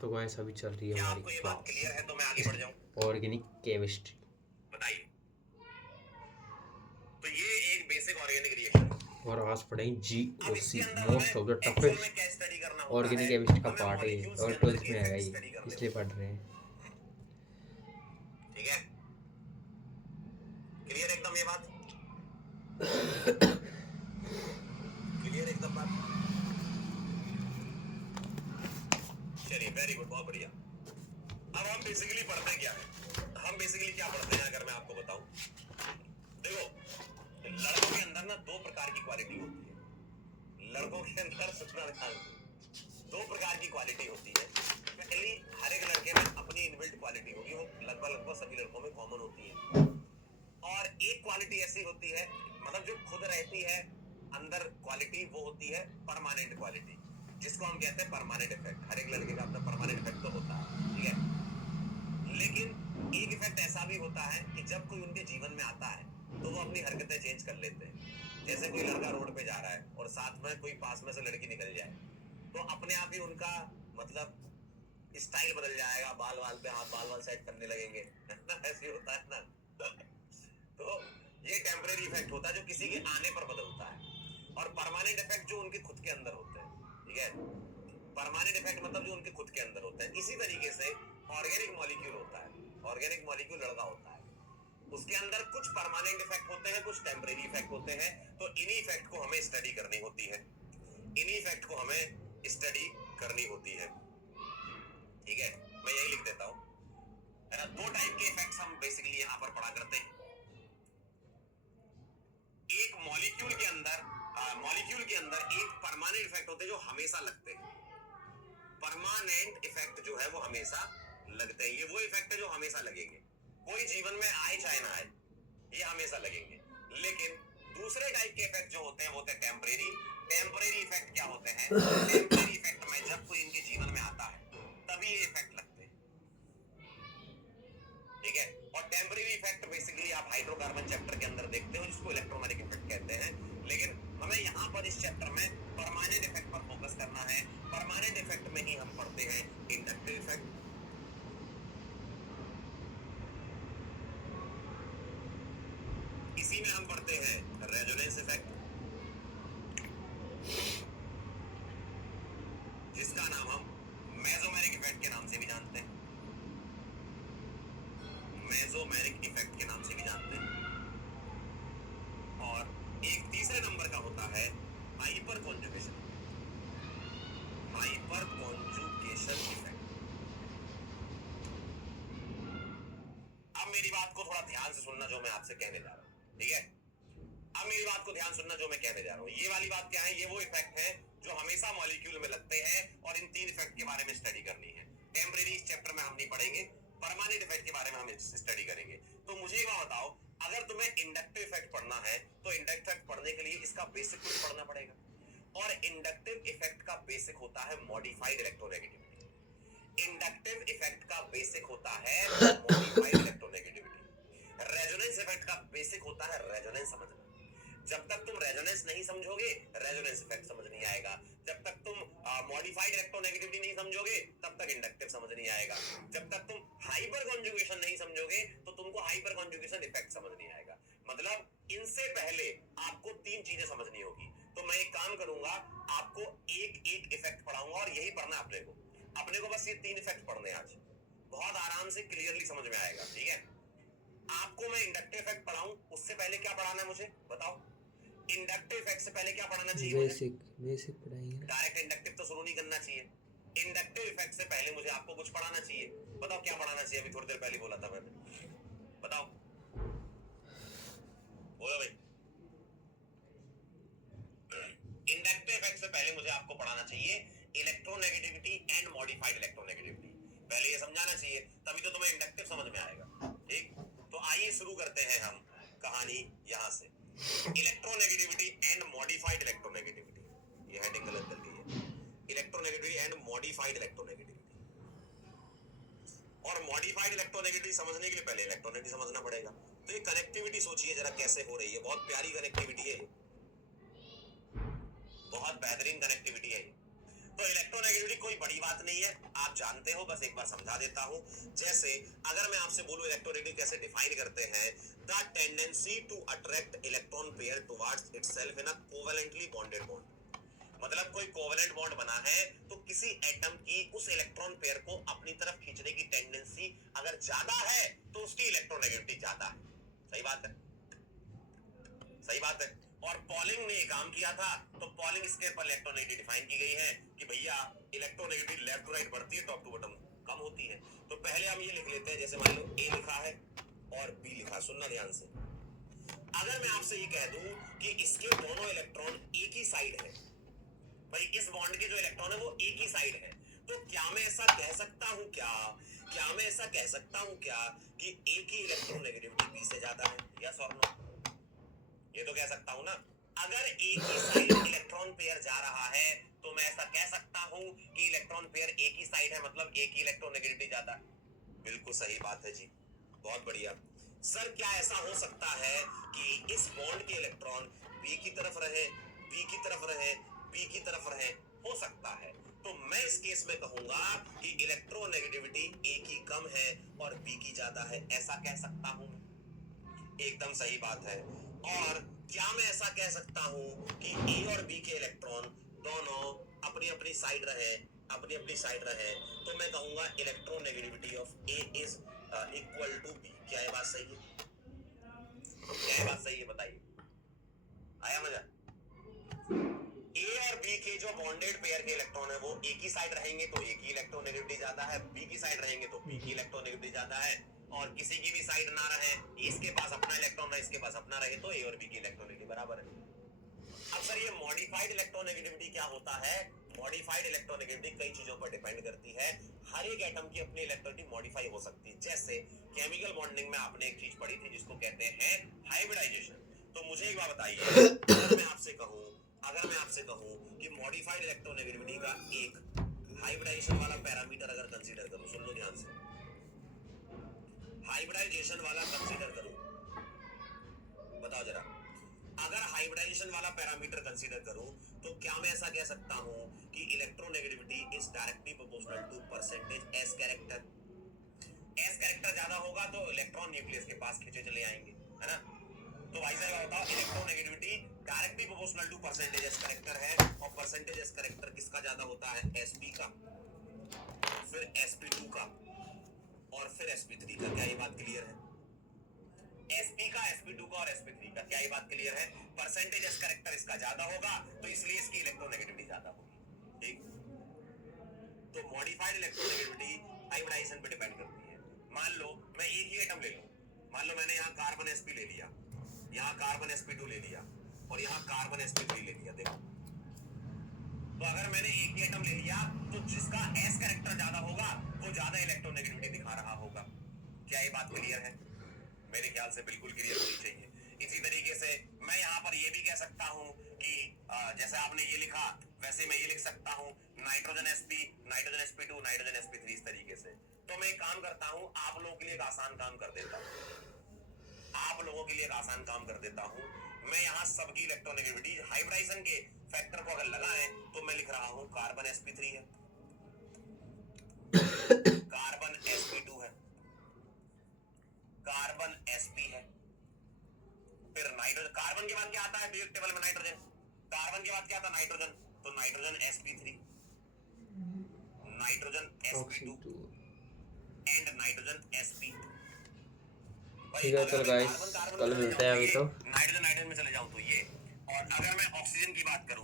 तो गाइस अभी चल रही है क्या हमारी आपको ये बात क्लियर है? तो मैं आगे बढ़ जाऊं। Organic chemistry. बताइए। तो ये एक बेसिक ऑर्गेनिक रिएक्शन होती है। और आज पढ़ेंगे अब GOC, इसके अंदर मोस्ट ऑफ द हमें एक्चुअल में टफेस्ट क्या स्टडी करना होता ऑर्गेनिक है? केमिस्ट्री का हमें पार्ट है मॉलिक्यूल्स और के अंदर 12th के में आएगा इफेक्ट ये, स्टडी करने इसलिए होते पढ़ हैं। रहे हैं। ठीक है, क्लियर एकदम ये बात? क्लियर एकदम बात? चलिए, वेरी गुड, बहुत बढ़िया। अब हम बेसिकली पढ़ते क्या है? हम बेसिकली क्या पढ़ते हैं अगर मैं आपको बताऊं? देखो, लड़कों के अंदर ना दो प्रकार की क्वालिटी होती है। लड़कों के अंदर सुनना ध्यान से, दो प्रकार की क्वालिटी होती है। पहली, हर एक लड़के में अपनी इनबिल्ट क्वालिटी होगी, वो लगभग सभी लड़कों में कॉमन होती है। और एक क्वालिटी ऐसी होती है, मतलब जो खुद रहती है अंदर क्वालिटी, वो होती है परमानेंट क्वालिटी, जिसको हम कहते हैं परमानेंट इफेक्ट। हर एक लड़के का अपना परमानेंट इफेक्ट तो होता है, ठीक है। लेकिन एक इफेक्ट ऐसा भी होता है कि जब कोई उनके जीवन में आता है तो वो अपनी हरकतें चेंज कर लेते हैं। जैसे कोई लड़का रोड पे जा रहा है और साथ में कोई पास में से लड़की निकल जाए, तो अपने आप ही उनका मतलब स्टाइल बदल जाएगा, बाल वाल पे हाथ, बाल वाल सेट करने लगेंगे, है ना? ऐसे होता है ना। तो ये टेम्परेरी इफेक्ट होता है जो किसी के आने पर बदलता है, और परमानेंट इफेक्ट जो उनके खुद के अंदर होते हैं, ठीक है। परमानेंट इफेक्ट मतलब जो उनके खुद के अंदर होता है। इसी तरीके से ऑर्गेनिक मॉलिक्यूल होता है। ऑर्गेनिक मॉलिक्यूल लड़का होता है, उसके अंदर कुछ परमानेंट इफेक्ट होते हैं, कुछ टेम्परेरी इफेक्ट होते हैं। तो इन्हीं इफेक्ट को हमें स्टडी करनी होती है, इन्हीं इफेक्ट को हमें स्टडी करनी होती है, ठीक है। मैं यही लिख देता हूं, है ना। दो टाइप के इफेक्ट्स हम बेसिकली यहां पर पढ़ा करते हैं। एक मॉलिक्यूल के अंदर एक परमानेंट इफेक्ट होते हैं जो हमेशा लगते हैं। परमानेंट इफेक्ट जो है वो हमेशा लगते हैं। ये वो इफेक्ट है जो हमेशा लगेंगे, कोई जीवन में आए चाहे ना आए, ये हमेशा लगेंगे। लेकिन दूसरे टाइप के इफेक्ट जो होते हैं वो होते हैं टेम्परेरी। टेम्परेरी इफेक्ट क्या होते हैं? टेम्परेरी इफेक्ट में जब कोई इनके जीवन में आता है तभी ये इफेक्ट लगते हैं, ठीक है। और टेम्परेरी इफेक्ट बेसिकली आप हाइड्रोकार्बन चैप्टर के अंदर देखते हो, जिसको इलेक्ट्रोमैग्नेटिक इफेक्ट कहते हैं। लेकिन हमें यहाँ पर इस चैप्टर में परमानेंट इफेक्ट पर फोकस करना है। परमानेंट इफेक्ट में ही हम पढ़ते हैं इंडक्टिव इफेक्ट, इसी में हम पढ़ते हैं रेजोनेंस इफेक्ट, जिसका नाम हम मेसोमेरिक इफेक्ट के नाम से भी जानते हैं, मेसोमेरिक इफेक्ट के नाम से भी जानते हैं। और एक तीसरे नंबर का होता है hyper conjugation, hyper conjugation effect. अब मेरी बात को थोड़ा ध्यान से सुनना जो मैं आपसे कहने जा रहा हूं, ठीक है। अब मेरी बात को ध्यान सुनना जो मैं कहने जा रहा हूं। ये वाली बात क्या है? ये वो इफेक्ट है जो हमेशा मॉलिक्यूल में लगते हैं, और इन तीन इफेक्ट के बारे में स्टडी करनी है। टेम्परेरी इस चैप्टर में हम नहीं पढ़ेंगे, परमानेंट इफेक्ट के बारे में हम स्टडी करेंगे। तो मुझे एक बात बताओ, अगर तुम्हें इंडक्टिव इफेक्ट पढ़ना है तो इंडक्टिव इफेक्ट पढ़ने के लिए इसका बेसिक कुछ पढ़ना पड़ेगा, और इंडक्टिव इफेक्ट का बेसिक होता है मॉडिफाइड इलेक्ट्रोनेगेटिविटी। इंडक्टिव इफेक्ट का बेसिक होता है मॉडिफाइड इलेक्ट्रोनेगेटिविटी। रेजोनेंस इफेक्ट का बेसिक होता है रेजोनेंस समझना। जब तक तुम रेजोनेंस नहीं समझोगे, रेजोनेंस इफेक्ट समझ नहीं आएगा। जब तक तुम मॉडिफाइड इलेक्ट्रोनेगेटिविटी नहीं समझोगे, तब तक इंडक्टिव समझ नहीं आएगा। जब तक तुम हाइपर कॉन्जुगेशन नहीं समझोगे, तो तुमको हाइपर कॉन्जुगेशन इफेक्ट समझ नहीं आएगा। मतलब इनसे पहले आपको तीन चीजें समझनी होगी। तो मैं एक काम करूंगा, आपको एक एक इफेक्ट पढ़ाऊंगा, और यही पढ़ना अपने को बस ये तीन इफेक्ट पढ़ने आज, बहुत आराम से क्लियरली समझ में आएगा, ठीक है। आपको मैं इंडक्टिव इफेक्ट पढ़ाऊं, उससे पहले क्या पढ़ाना है मुझे बताओ? इंडक्टिव इफेक्ट से पहले क्या पढ़ाना चाहिए? बेसिक पढ़ाएंगे। डायरेक्ट इंडक्टिव तो शुरू नहीं करना चाहिए। इंडक्टिव इफेक्ट से पहले मुझे आपको कुछ पढ़ाना चाहिए। बताओ क्या पढ़ाना चाहिए? अभी थोड़ी देर पहले बोला था मैंने, बताओ, बोलो भाई। इंडक्टिव इफेक्ट से पहले मुझे आपको पढ़ाना चाहिए इलेक्ट्रोनेगेटिविटी एंड मॉडिफाइड इलेक्ट्रोनेगेटिविटी। पहले ये समझाना चाहिए, तभी तो तुम्हें इंडक्टिव समझ में आएगा, ठीक। तो आइए शुरू करते हैं हम कहानी यहां से। इलेक्ट्रोनेगेटिविटी एंड मॉडिफाइड इलेक्ट्रोनेगेटिविटी, ये हेडिंग गलत कर दी है। Electronegativity and modified electronegativity. और मॉडिफाइड इलेक्ट्रोनेगेटिविटी समझने के लिए पहले इलेक्ट्रोनेगेटिविटी समझना पड़ेगा। तो ये कनेक्टिविटी सोचिए जरा कैसे हो रही है। बहुत प्यारी कनेक्टिविटी है, बहुत बेहतरीन कनेक्टिविटी है। तो इलेक्ट्रोनेगेटिविटी कोई बड़ी बात नहीं है, आप जानते हो, बस एक बार समझा देता हूं। जैसे अगर मैं आपसे बोलूं इलेक्ट्रोनेगेटिविटी कैसे डिफाइन करते हैं, the tendency to attract electron pair towards itself in a covalently bonded bond. मतलब कोई कोवेलेंट बॉन्ड बना है तो किसी एटम की उस इलेक्ट्रॉन पेयर को अपनी तरफ खींचने की टेंडेंसी अगर ज्यादा है तो उसकी इलेक्ट्रोनेगेटिविटी ज्यादा है। सही बात है, सही बात है। और पॉलिंग ने काम किया था, तो पॉलिंग स्केल पर इलेक्ट्रोनेगेटिविटी डिफाइन की गई है कि भैया इलेक्ट्रोनेगेटिविटी लेफ्ट टू राइट बढ़ती है, टॉप टू बॉटम कम होती है। तो पहले हम ये लिख लेते हैं, जैसे मान लो ए लिखा है और बी लिखा, सुनना ध्यान से। अगर मैं आपसे ये कह दूं कि इसके दोनों इलेक्ट्रॉन एक ही साइड है, भाई इस बॉन्ड के जो इलेक्ट्रॉन है वो एक ही साइड है, तो क्या मैं ऐसा कह सकता हूं क्या मैं ऐसा कह सकता हूं क्या कि ए की इलेक्ट्रोनेगेटिविटी बी से ज्यादा है? यस और नो? ये तो कह सकता हूं ना। अगर एक ही साइड इलेक्ट्रॉन पेयर जा रहा है तो मैं ऐसा कह सकता हूं कि इलेक्ट्रॉन पेयर एक ही साइड है, मतलब एक ही इलेक्ट्रोनेगेटिविटी ज्यादा है। बिल्कुल सही बात है जी, बहुत बढ़िया। सर क्या ऐसा हो सकता है कि इस बॉन्ड के इलेक्ट्रॉन बी की तरफ रहे, बी की तरफ रहे, बी की तरफ रहे? हो सकता है। तो मैं इस केस में कहूंगा कि इलेक्ट्रोनेगेटिविटी ए की कम है और बी की ज्यादा है, ऐसा कह सकता हूं। एकदम सही बात है। और क्या मैं ऐसा कह सकता हूं कि ए और बी के इलेक्ट्रॉन दोनों अपनी अपनी साइड रहे, अपनी अपनी साइड रहे, तो मैं कहूंगा electronegativity of A is equal to B. क्या ये बात सही है? क्या ये बात सही है? बताइए, आया मजा? ए और बी के जो बॉन्डेड पेयर के इलेक्ट्रॉन है वो एक ही साइड रहेंगे तो ए की इलेक्ट्रोनेगेटिविटी ज्यादा है, बी की साइड रहेंगे तो बी की इलेक्ट्रोनेगेटिविटी ज्यादा है। और किसी की भी साइड ना रहे, इसके पास अपना इलेक्ट्रॉन रहे, इसके पास अपना रहे, तो ए और बी की इलेक्ट्रोनेगेटिविटी बराबर है। अब सर ये मॉडिफाइड इलेक्ट्रोनेगेटिविटी क्या होता है? मॉडिफाइड इलेक्ट्रोनेगेटिविटी कई चीजों पर डिपेंड करती है। हर एक एटम की अपनी इलेक्ट्रोनेगेटिविटी मॉडिफाई हो सकती है। जैसे केमिकल बॉन्डिंग में आपने एक चीज पढ़ी थी जिसको कहते हैं हाइब्रिडाइजेशन। तो मुझे एक बात बताइए, अगर मैं आपसे कहूं कि मॉडिफाइड इलेक्ट्रोनेगेटिविटी का एक हाइब्रिडाइजेशन वाला पैरामीटर अगर कंसीडर करूं, सुन लो ध्यान से, हाइब्रिडाइजेशन वाला कंसीडर करूं, बताओ जरा, अगर हाइब्रिडाइजेशन वाला पैरामीटर कंसीडर करूं तो क्या मैं ऐसा कह सकता हूं कि electronegativity is directly proportional to percentage S character? S character ज्यादा होगा तो इलेक्ट्रॉन न्यूक्लियस के पास खींचे चले आएंगे, है ना? तो भाई साहब बताओ, electronegativity directly proportional to percentage S character है, और परसेंटेज एस कैरेक्टर किसका ज्यादा होता है? sp का, फिर sp2 का, और फिर sp3 का। क्या ये बात क्लियर है? sp का, sp2 का और sp3 का। क्या ये बात क्लियर है? परसेंटेज एस कैरेक्टर इसका ज्यादा होगा तो इसलिए इसकी इलेक्ट्रोनेगेटिविटी ज्यादा होगी। ठीक, तो मॉडिफाइड इलेक्ट्रोनेगेटिविटी हाइब्रिडाइजेशन पे डिपेंड करती है। मान लो मैं एक ही एटम ले लूं, मान लो मैंने यहाँ कार्बन sp ले लिया, यहाँ कार्बन sp2 ले लिया, और यहाँ कार्बन sp3 ले लिया। देखो, तो अगर मैंने एक ही एटम ले लिया तो जिसका s कैरेक्टर ज्यादा होगा वो ज्यादा इलेक्ट्रोनेगेटिविटी दिखा रहा होगा। क्या ये बात क्लियर है? मेरे ख्याल से बिल्कुल क्लियर होनी चाहिए। इसी तरीके से मैं यहाँ पर ये भी कह सकता हूँ कि जैसे आपने ये लिखा वैसे मैं ये लिख सकता हूँ nitrogen sp, nitrogen sp2, nitrogen sp3, इस तरीके से। तो मैं एक काम करता हूँ, आप लोगों के लिए एक आसान काम कर देता हूँ, आप लोगों के लिए एक आसान काम कर देता हूँ। मैं यहाँ सबकी इलेक्ट्रोनेगेटिविटी हाइब्रिडाइजेशन के फैक्टर को अगर लगाएं तो मैं लिख रहा हूँ कार्बन sp3 है, कार्बन sp2 है, कार्बन sp है, फिर नाइट्रोजन। कार्बन के बाद क्या आता है पीरियोडिक टेबल में? नाइट्रोजन। कार्बन के बाद क्या आता है? नाइट्रोजन। तो nitrogen sp3, nitrogen sp2 and nitrogen sp। ठीक है चल गाइस, कल मिलते हैं। अभी तो नाइट्रोजन नाइट्रोजन में चले जाऊं तो ये, और अगर मैं ऑक्सीजन की बात करूं